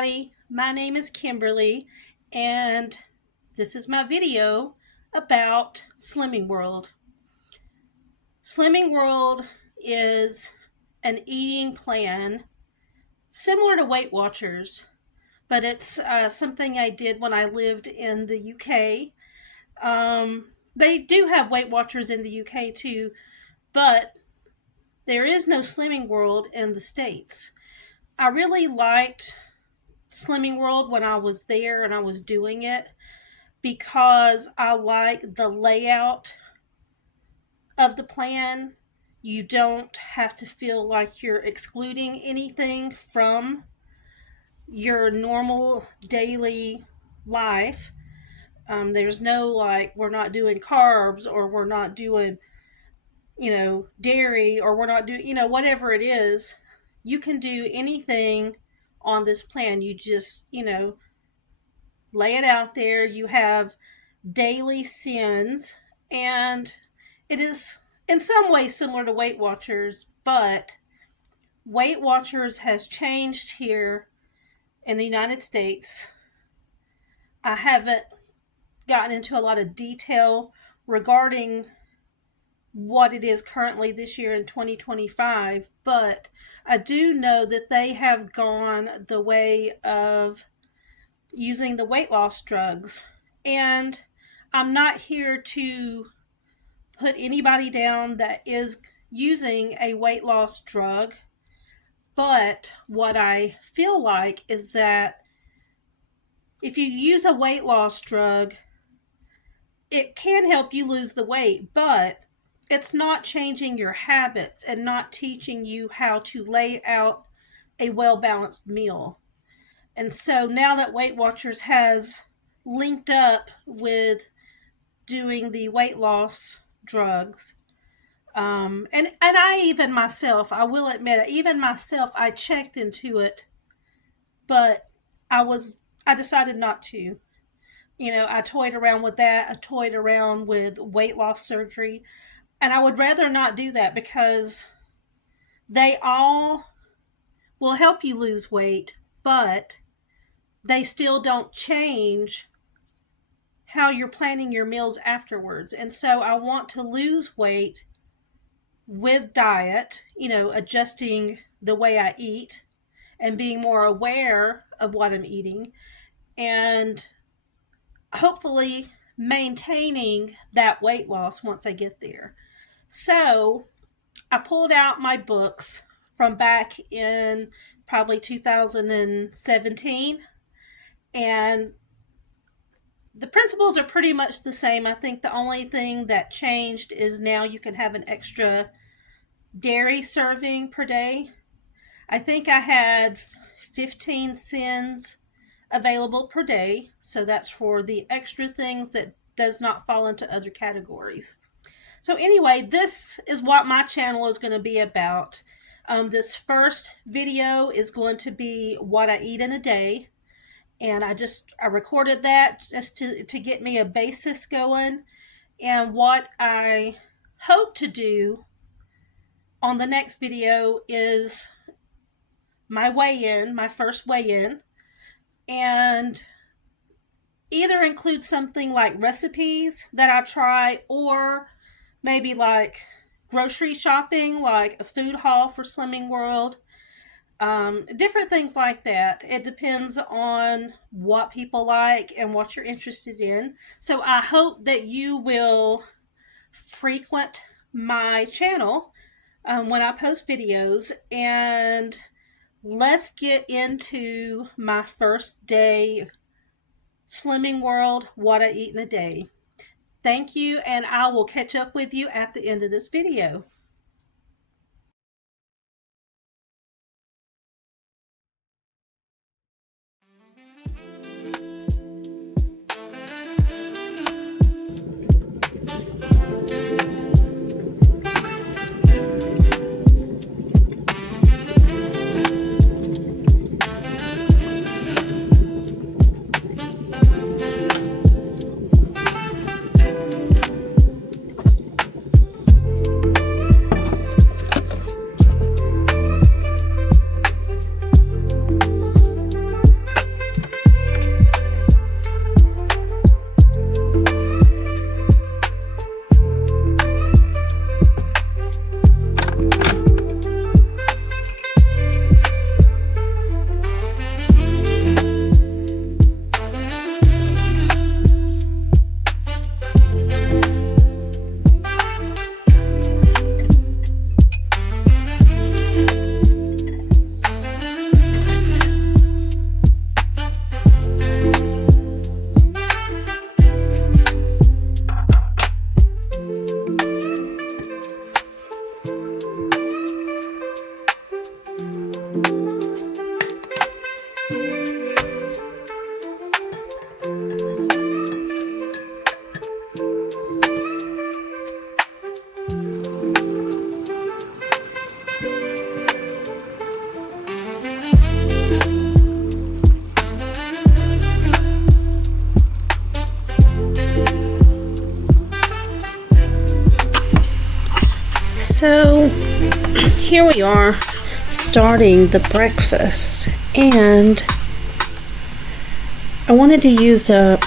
everybody. My name is Kimberly, and this is my video about Slimming World. Slimming World is an eating plan similar to Weight Watchers, but it's something I did when I lived in the UK. They do have Weight Watchers in the UK too, but there is no Slimming World in the States. I really liked Slimming World when I was there and I was doing it because I like the layout of the plan. You don't have to feel like you're excluding anything from your normal daily life. There's no like, we're not doing carbs or we're not doing, dairy or we're not doing, whatever it is. You can do anything on this plan. You just, lay it out there. You have daily sins, and it is in some ways similar to Weight Watchers, but Weight Watchers has changed here in the United States. I haven't gotten into a lot of detail regarding what it is currently this year in 2025, but I do know that they have gone the way of using the weight loss drugs. And I'm not here to put anybody down that is using a weight loss drug, but what I feel like is that if you use a weight loss drug, it can help you lose the weight, but it's not changing your habits and not teaching you how to lay out a well-balanced meal. And so now that Weight Watchers has linked up with doing the weight loss drugs, and I even myself, I will admit, even myself, I checked into it, but I decided not to. I toyed around with that. I toyed around with weight loss surgery. And I would rather not do that because they all will help you lose weight, but they still don't change how you're planning your meals afterwards. And so I want to lose weight with diet, adjusting the way I eat and being more aware of what I'm eating, and hopefully maintaining that weight loss once I get there. So I pulled out my books from back in probably 2017, and the principles are pretty much the same. I think the only thing that changed is now you can have an extra dairy serving per day. I think I had 15 sins available per day, so that's for the extra things that does not fall into other categories. So anyway, this is what my channel is going to be about. This first video is going to be what I eat in a day. And I recorded that just to get me a basis going. And what I hope to do on the next video is my weigh-in, my first weigh-in. And either include something like recipes that I try, or maybe like grocery shopping, like a food haul for Slimming World, different things like that. It depends on what people like and what you're interested in. So I hope that you will frequent my channel when I post videos, and let's get into my first day Slimming World, what I eat in a day. Thank you, and I will catch up with you at the end of this video. So here we are starting the breakfast, and I wanted to use up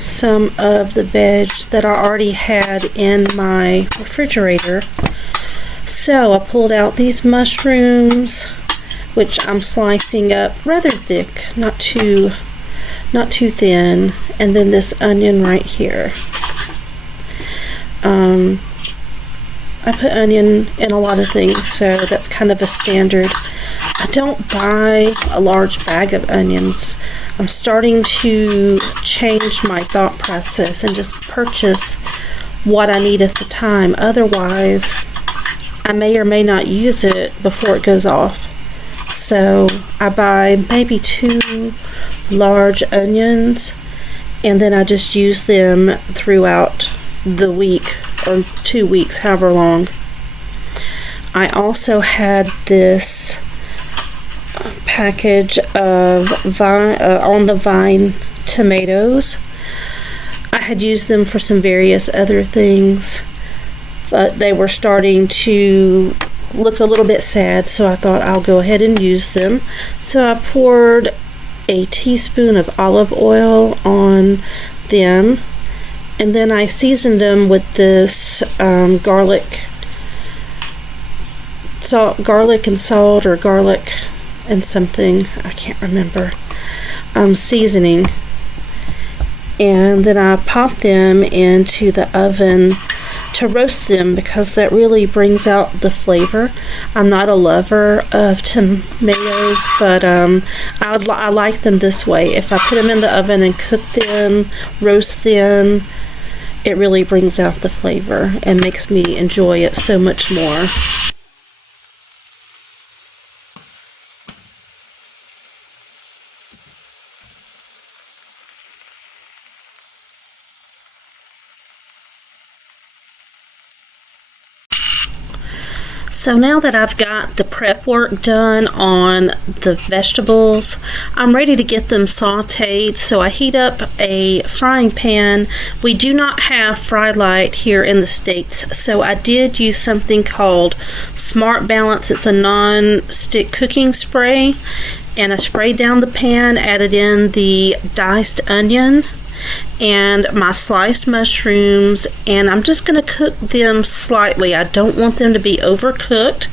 some of the veg that I already had in my refrigerator. So I pulled out these mushrooms, which I'm slicing up rather thick, not too thin, and then this onion right here. I put onion in a lot of things, so that's kind of a standard. I don't buy a large bag of onions. I'm starting to change my thought process and just purchase what I need at the time. Otherwise, I may or may not use it before it goes off. So I buy maybe 2 large onions, and then I just use them throughout the week or 2 weeks, however long. I also had this package of on the vine tomatoes. I had used them for some various other things, but they were starting to look a little bit sad, so I thought I'll go ahead and use them. So I poured a teaspoon of olive oil on them, and then I seasoned them with this garlic and salt, or garlic and something, I can't remember, seasoning. And then I popped them into the oven to roast them, because that really brings out the flavor. I'm not a lover of tomatoes, but I like them this way. If I put them in the oven and cook them, roast them, it really brings out the flavor and makes me enjoy it so much more. So now that I've got the prep work done on the vegetables, I'm ready to get them sauteed. So I heat up a frying pan. We do not have Fry Light here in the States, so I did use something called Smart Balance. It's a non-stick cooking spray, and I sprayed down the pan, added in the diced onion and my sliced mushrooms, and I'm just going to cook them slightly. I don't want them to be overcooked.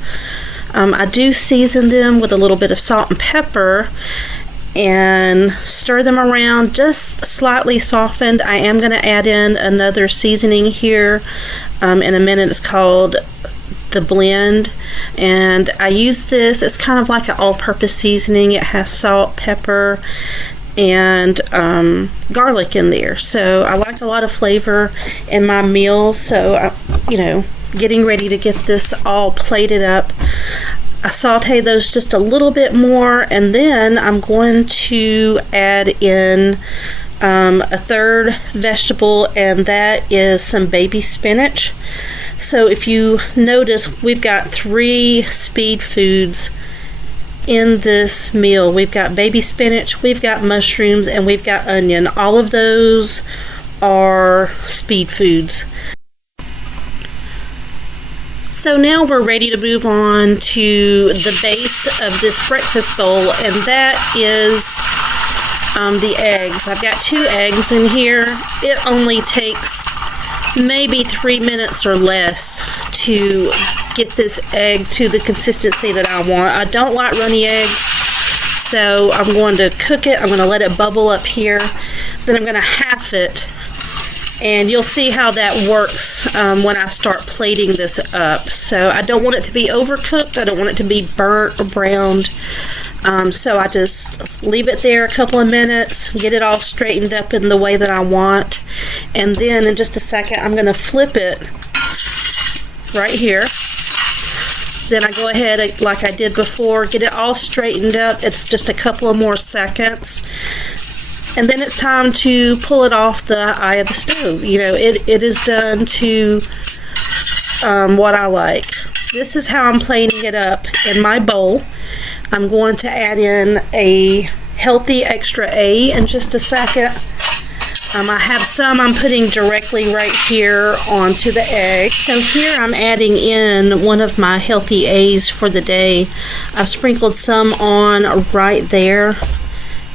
I do season them with a little bit of salt and pepper and stir them around just slightly softened. I am going to add in another seasoning here in a minute. It's called the blend, and I use this. It's kind of like an all-purpose seasoning. It has salt, pepper, and garlic in there, so I like a lot of flavor in my meals. So getting ready to get this all plated up, I saute those just a little bit more, and then I'm going to add in a third vegetable, and that is some baby spinach. So if you notice, we've got 3 speed foods in this meal. We've got baby spinach, we've got mushrooms, and we've got onion. All of those are speed foods. So now we're ready to move on to the base of this breakfast bowl, and that is the eggs. I've got 2 eggs in here. It only takes maybe 3 minutes or less to get this egg to the consistency that I want. I don't like runny eggs, so I'm going to cook it. I'm going to let it bubble up here. Then I'm going to half it, and you'll see how that works when I start plating this up. So I don't want it to be overcooked. I don't want it to be burnt or browned. So I just leave it there a couple of minutes, get it all straightened up in the way that I want, and then in just a second I'm going to flip it right here. Then I go ahead, like I did before, get it all straightened up. It's just a couple of more seconds, and then it's time to pull it off the eye of the stove. It is done to what I like. This is how I'm plating it up in my bowl. I'm going to add in a healthy extra A in just a second. I have some I'm putting directly right here onto the egg. So here I'm adding in one of my healthy A's for the day. I've sprinkled some on right there,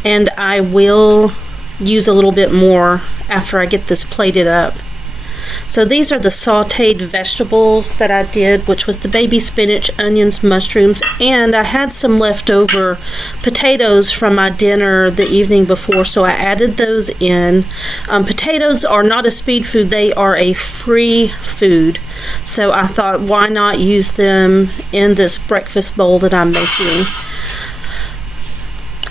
and I will use a little bit more after I get this plated up. So these are the sauteed vegetables that I did, which was the baby spinach, onions, mushrooms, and I had some leftover potatoes from my dinner the evening before, so I added those in. Potatoes are not a speed food, they are a free food. So I thought, why not use them in this breakfast bowl that I'm making?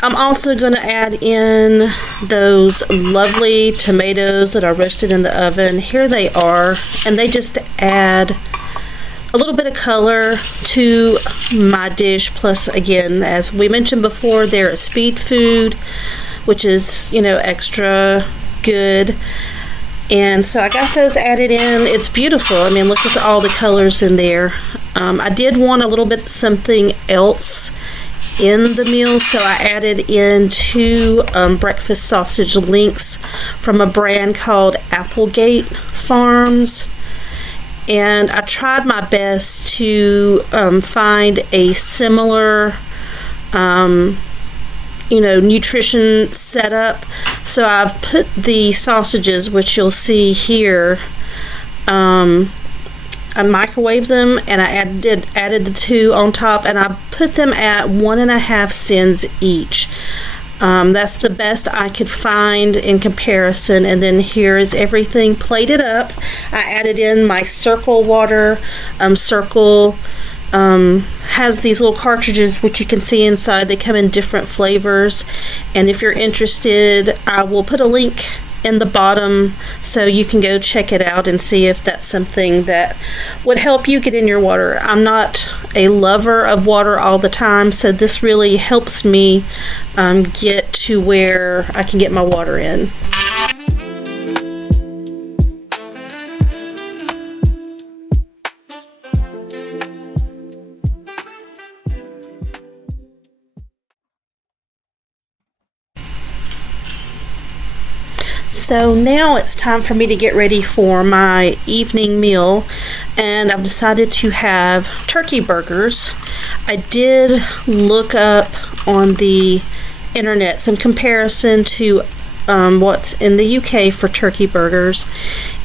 I'm also going to add in those lovely tomatoes that I roasted in the oven. Here they are, and they just add a little bit of color to my dish. Plus, again, as we mentioned before, they're a speed food, which is, extra good. And so I got those added in. It's beautiful. I mean, look at all the colors in there. I did want a little bit something else in the meal, so I added in 2 breakfast sausage links from a brand called Applegate Farms, and I tried my best to find a similar nutrition setup. So I've put the sausages, which you'll see here, I microwaved them, and I added the 2 on top, and I put them at 1.5 cents each. That's the best I could find in comparison. And then here is everything plated up. I added in my Circle water. Circle has these little cartridges which you can see inside. They come in different flavors, and if you're interested, I will put a link in the bottom so you can go check it out and see if that's something that would help you get in your water. I'm not a lover of water all the time, so this really helps me get to where I can get my water in. So now it's time for me to get ready for my evening meal, and I've decided to have turkey burgers. I did look up on the internet some comparison to what's in the UK for turkey burgers,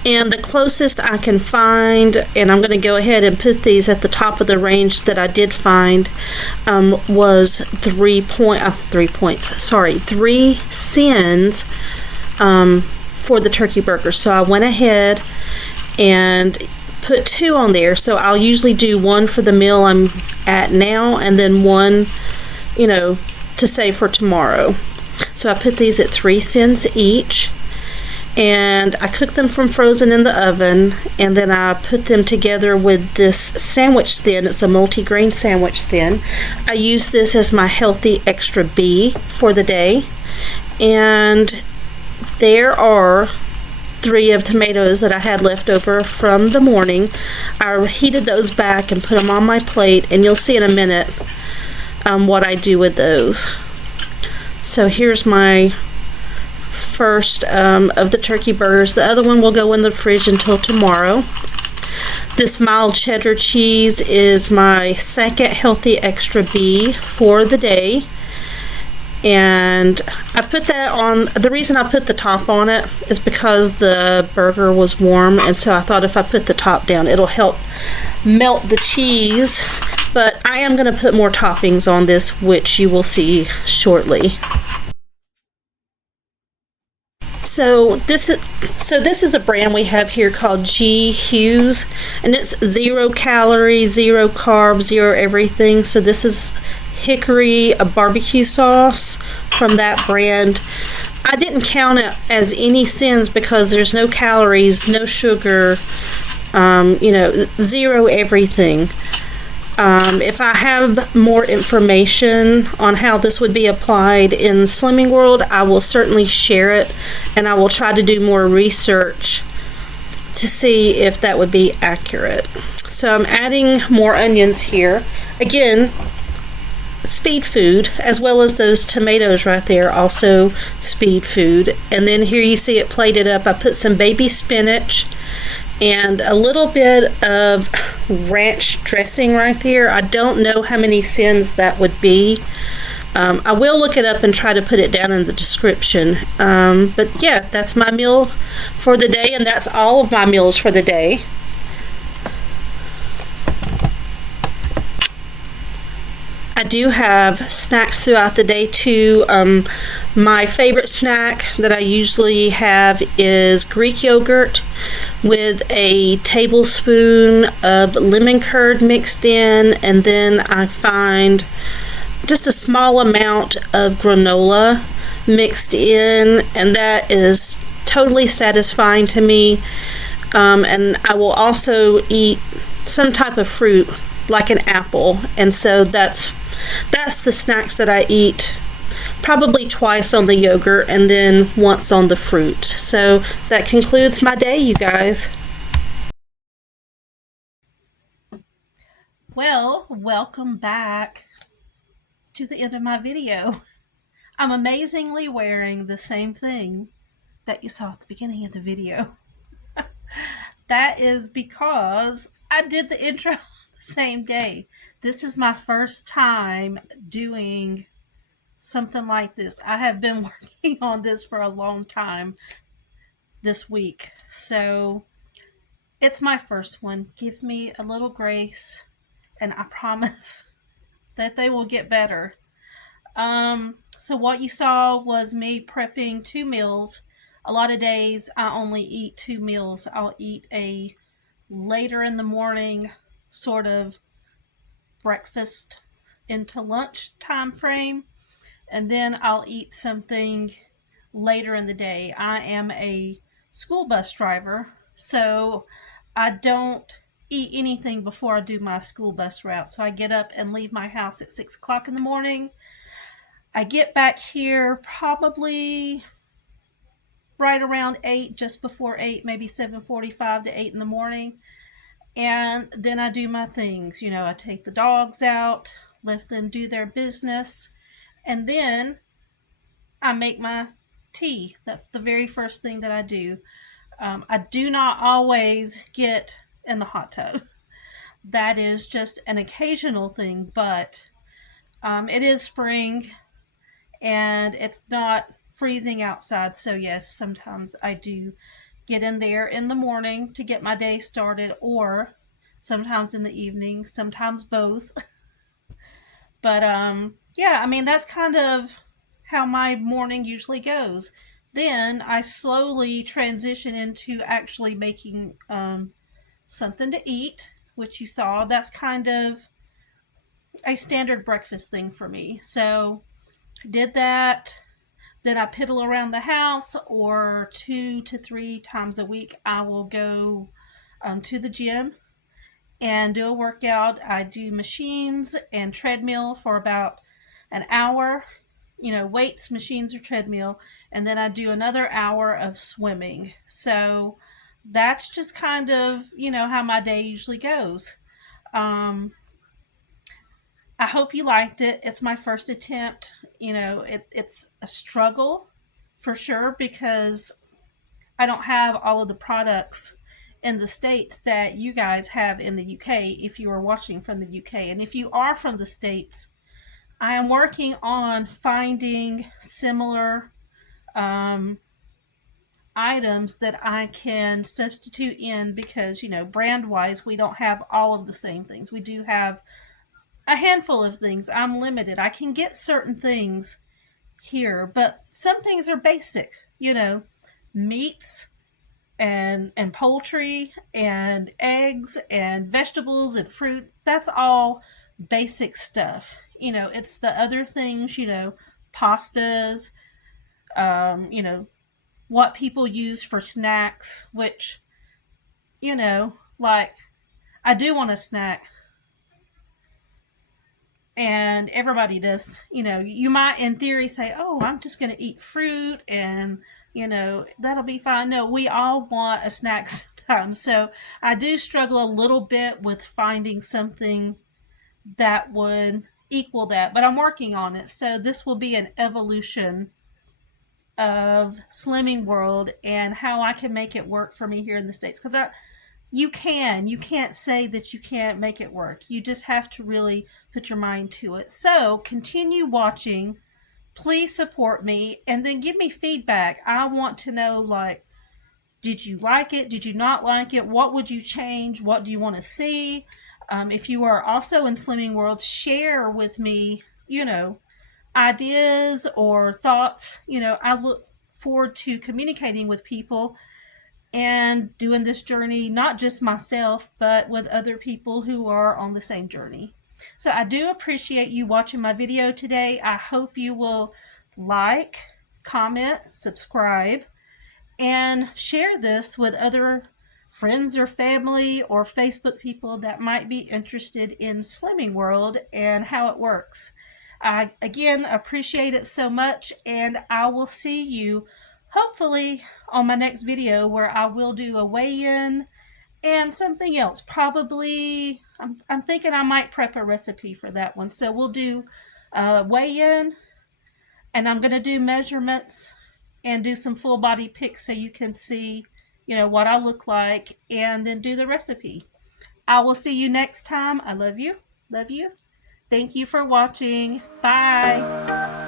and the closest I can find, and I'm going to go ahead and put these at the top of the range that I did find, was 3 cents for the turkey burger. So I went ahead and put 2 on there. So I'll usually do 1 for the meal I'm at now, and then 1 to save for tomorrow. So I put these at 3 cents each, and I cook them from frozen in the oven, and then I put them together with this sandwich thin. It's a multi-grain sandwich thin. I use this as my healthy extra B for the day, and there are 3 of tomatoes that I had left over from the morning. I heated those back and put them on my plate, and you'll see in a minute what I do with those. So here's my first of the turkey burgers. The other one will go in the fridge until tomorrow. This mild cheddar cheese is my second healthy extra B for the day. And I put that on. The reason I put the top on it is because the burger was warm, and so I thought if I put the top down, it'll help melt the cheese. But I am going to put more toppings on this, which you will see shortly. So this is a brand we have here called G. Hughes, and it's 0 calories, 0 carbs, 0 everything. So this is hickory barbecue sauce from that brand. I didn't count it as any sins because there's no calories, no sugar, 0 everything. If I have more information on how this would be applied in Slimming World, I will certainly share it, and I will try to do more research to see if that would be accurate. So I'm adding more onions here. Again, speed food, as well as those tomatoes right there, also speed food. And then here you see it plated up. I put some baby spinach and a little bit of ranch dressing right there. I don't know how many sins that would be. I will look it up and try to put it down in the description. But yeah, that's my meal for the day, and that's all of my meals for the day. I do have snacks throughout the day too. My favorite snack that I usually have is Greek yogurt with a tablespoon of lemon curd mixed in, and then I find just a small amount of granola mixed in, and that is totally satisfying to me. And I will also eat some type of fruit like an apple, and so that's the snacks that I eat probably twice on the yogurt and then once on the fruit. So that concludes my day, you guys. Well, welcome back to the end of my video. I'm amazingly wearing the same thing that you saw at the beginning of the video. That is because I did the intro the same day. This is my first time doing something like this. I have been working on this for a long time this week. So it's my first one. Give me a little grace, and I promise that they will get better. So what you saw was me prepping 2 meals. A lot of days I only eat 2 meals. I'll eat a later in the morning sort of breakfast into lunch time frame, and then I'll eat something later in the day. I am a school bus driver, so I don't eat anything before I do my school bus route. So I get up and leave my house at 6 o'clock in the morning. I get back here probably right around 8, just before 8, maybe 7:45 to 8 in the morning. And then I do my things. I take the dogs out, let them do their business, and then I make my tea. That's the very first thing that I do. I do not always get in the hot tub. That is just an occasional thing, but it is spring and it's not freezing outside. So, yes, sometimes I do get in there in the morning to get my day started, or sometimes in the evening, sometimes both. But yeah, I mean, that's kind of how my morning usually goes. Then I slowly transition into actually making something to eat, which you saw. That's kind of a standard breakfast thing for me. So did that. Then I piddle around the house, or 2 to 3 times a week I will go to the gym and do a workout. I do machines and treadmill for about an hour, weights, machines, or treadmill, and then I do another hour of swimming. So that's just kind of, how my day usually goes. Um, I hope you liked it. It's my first attempt. It's a struggle for sure because I don't have all of the products in the States that you guys have in the UK if you are watching from the UK. And if you are from the States, I am working on finding similar um, items that I can substitute in because, brand wise, we don't have all of the same things. We do have a handful of things. I'm limited. I can get certain things here, but some things are basic, meats and poultry and eggs and vegetables and fruit. That's all basic stuff. It's the other things, pastas, what people use for snacks, which, like I do want a snack, and everybody does. You might in theory say, oh, I'm just going to eat fruit and that'll be fine. No, we all want a snack sometimes. So I do struggle a little bit with finding something that would equal that, but I'm working on it. So this will be an evolution of Slimming World and how I can make it work for me here in the States. Because you can't say that you can't make it work. You just have to really put your mind to it. So continue watching. Please support me and then give me feedback. I want to know, like, did you like it? Did you not like it? What would you change? What do you want to see? If you are also in Slimming World, share with me, ideas or thoughts. I look forward to communicating with people and doing this journey, not just myself, but with other people who are on the same journey. So I do appreciate you watching my video today. I hope you will like, comment, subscribe, and share this with other friends or family or Facebook people that might be interested in Slimming World and how it works. I again appreciate it so much, and I will see you hopefully on my next video where I will do a weigh-in and something else. Probably, I'm thinking I might prep a recipe for that one. So we'll do a weigh-in, and I'm going to do measurements and do some full body pics so you can see, what I look like, and then do the recipe. I will see you next time. I love you. Love you. Thank you for watching. Bye.